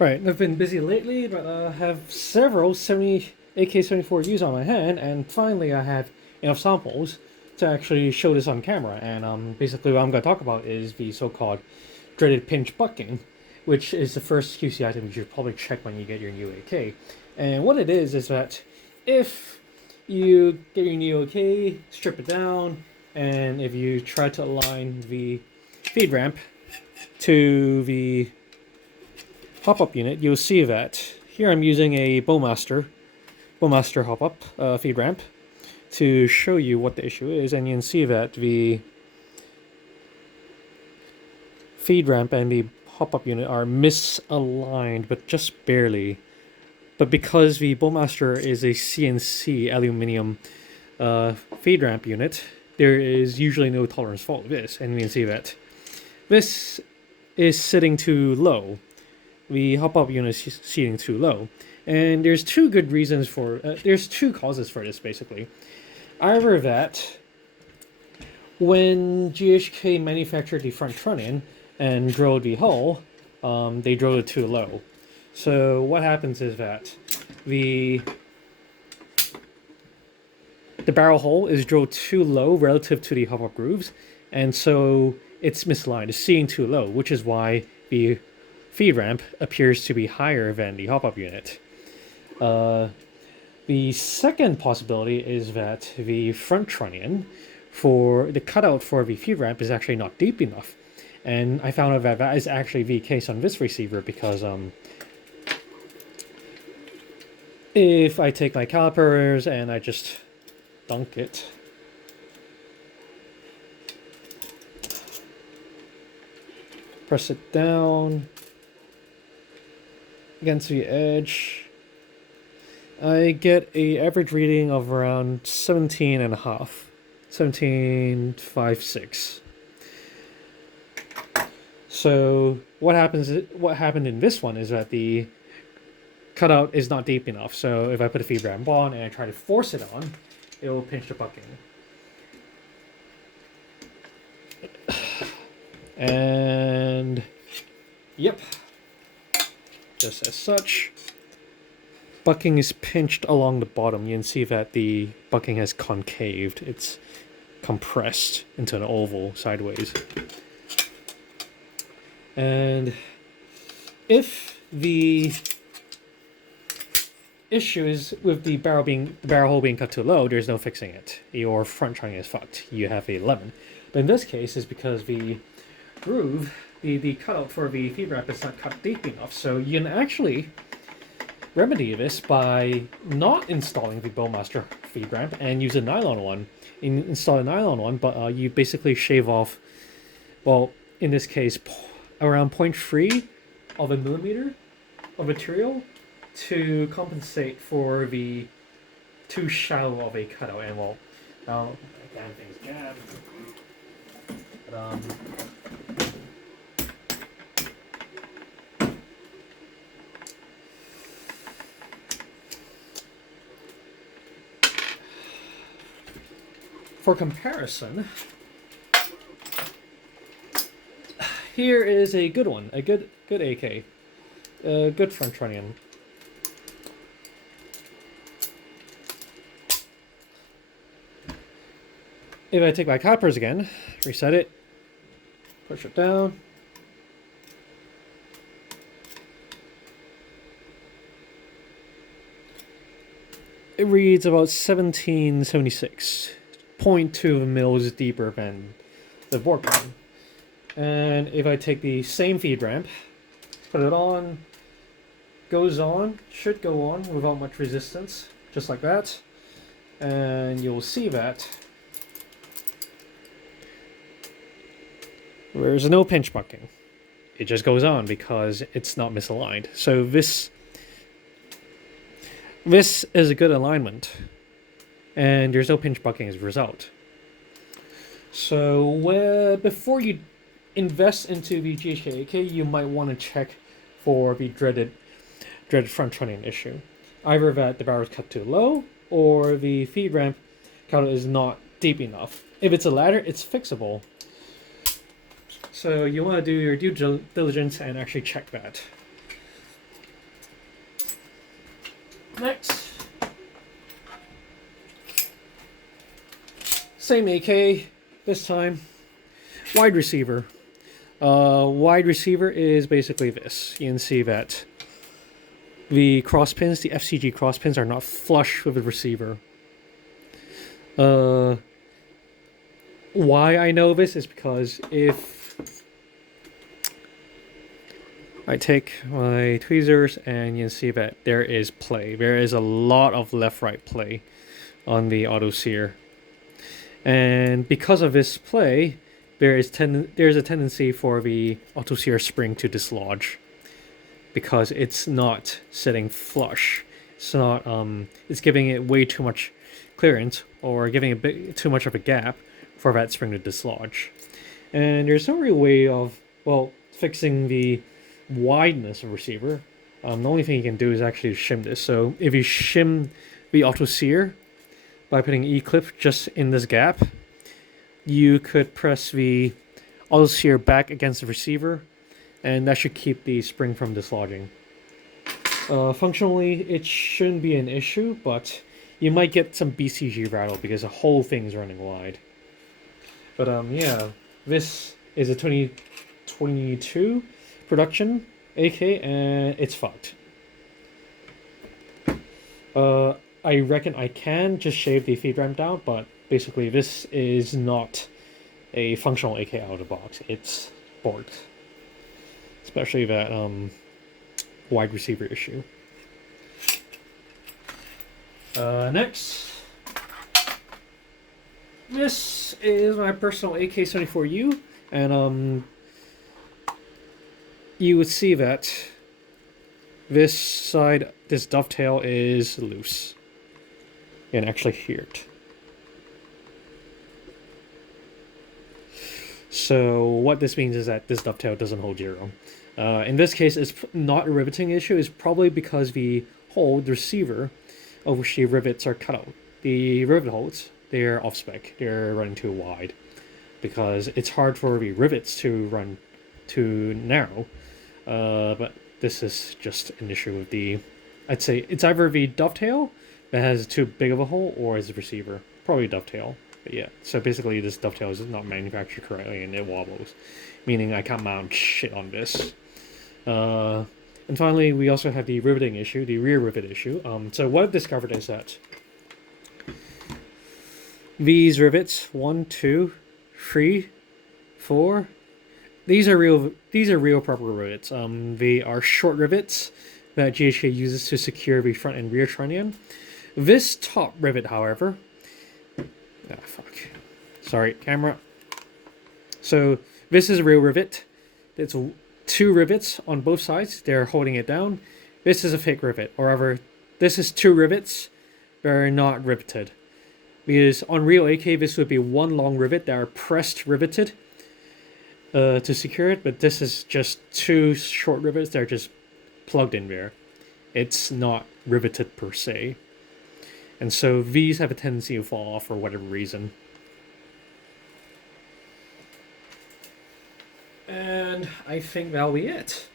Right, I've been busy lately, but I have several 70 AK-74Us on my hand, and finally I have enough samples to actually show this on camera. And basically what I'm going to talk about is the so-called dreaded pinch bucking, which is the first QC item you should probably check when you get your new AK. And what it is that if you get your new AK, strip it down, and if you try to align the feed ramp to the hop-up unit, you'll see that here I'm using a Bowmaster hop-up feed ramp to show you what the issue is, and you can see that the feed ramp and the hop-up unit are misaligned, but just barely. But because the Bowmaster is a CNC aluminum feed ramp unit, there is usually no tolerance fault with this, and you can see that this is sitting too low. The hop-up unit is seating too low, and there's two good reasons for. There's two causes for this basically. Either that when GHK manufactured the front trunnion and drilled the hull, they drilled it too low. So what happens is that the barrel hole is drilled too low relative to the hop-up grooves, and so it's misaligned. It's seating too low, which is why the feed ramp appears to be higher than the hop-up unit. The second possibility is that the front trunnion for the cutout for the feed ramp is actually not deep enough. And I found out that that is actually the case on this receiver because if I take my calipers and I just dunk it, press it down against the edge, I get a average reading of around 17 and a half, 17.56. So what happened in this one is that the cutout is not deep enough. So if I put a feed ramp on and I try to force it on, it will pinch the bucking. And yep, just as such, bucking is pinched along the bottom. You can see that the bucking has concaved. It's compressed into an oval sideways. And if the issue is with the barrel hole being cut too low, there's no fixing it. Your front trunnion is fucked. You have a lemon. But in this case, it's because the groove, the cutout for the feed ramp is not cut deep enough. So you can actually remedy this by not installing the Bowmaster feed ramp and use a nylon one. Install a nylon one, but you basically shave off, well, in this case, around 0.3 of a millimeter of material to compensate for the too shallow of a cutout. And well, now damn thing's jammed. But, for comparison, here is a good one, a good AK, a good front trunnion. If I take my calipers again, reset it, push it down, it reads about 1776, 0.2 mils deeper than the bore pin. And if I take the same feed ramp, put it on, goes on, should go on without much resistance, just like that. And you'll see that there's no pinch bucking. It just goes on because it's not misaligned. So this is a good alignment, and there's no pinch bucking as a result. So before you invest into the GHK AK, you might want to check for the dreaded front trunnion issue. Either that the barrel is cut too low, or the feed ramp cutout is not deep enough. If it's the latter, it's fixable. So you want to do your due diligence and actually check that. Next, same AK, this time wide receiver. Wide receiver is basically this. You can see that the cross pins, the FCG cross pins, are not flush with the receiver. Why I know this is because if I take my tweezers and you can see that there is play. There is a lot of left-right play on the auto sear. And because of this play, there's a tendency for the auto sear spring to dislodge because it's not sitting flush. It's not it's giving it way too much clearance or giving a bit too much of a gap for that spring to dislodge. And there's no real way of, well, fixing the wideness of receiver. The only thing you can do is actually shim this. So if you shim the auto sear by putting an E-clip just in this gap, you could press the auto sear back against the receiver, and that should keep the spring from dislodging. Functionally, it shouldn't be an issue, but you might get some BCG rattle because the whole thing's running wide. But yeah, this is a 2022 production AK, and it's fucked. I reckon I can just shave the feed ramp down, but basically this is not a functional AK out of the box. It's borked. Especially that wide receiver issue. Next, this is my personal AK-74U, and you would see that this side, this dovetail is loose. You can actually hear it. So what this means is that this dovetail doesn't hold zero. In this case, it's not a riveting issue. It's probably because the hole, the receiver, of which the rivets are cut out. The rivet holes, they're off spec. They're running too wide because it's hard for the rivets to run too narrow. But this is just an issue with the, I'd say it's either the dovetail that has too big of a hole or is the receiver. Probably dovetail. But yeah, so basically this dovetail is not manufactured correctly and it wobbles, meaning I can't mount shit on this. And finally, we also have the riveting issue, the rear rivet issue. So what I've discovered is that these rivets, 1, 2, 3, 4, these are real proper rivets. They are short rivets that GHK uses to secure the front and rear trunnion. This top rivet, however, sorry, camera. So this is a real rivet. It's 2 rivets on both sides. They're holding it down. This is a fake rivet. Or rather, this is 2 rivets that are not riveted. Because on real AK, this would be 1 long rivet that are pressed riveted to secure it. But this is just 2 short rivets that are just plugged in there. It's not riveted per se. And so these have a tendency to fall off for whatever reason. And I think that'll be it.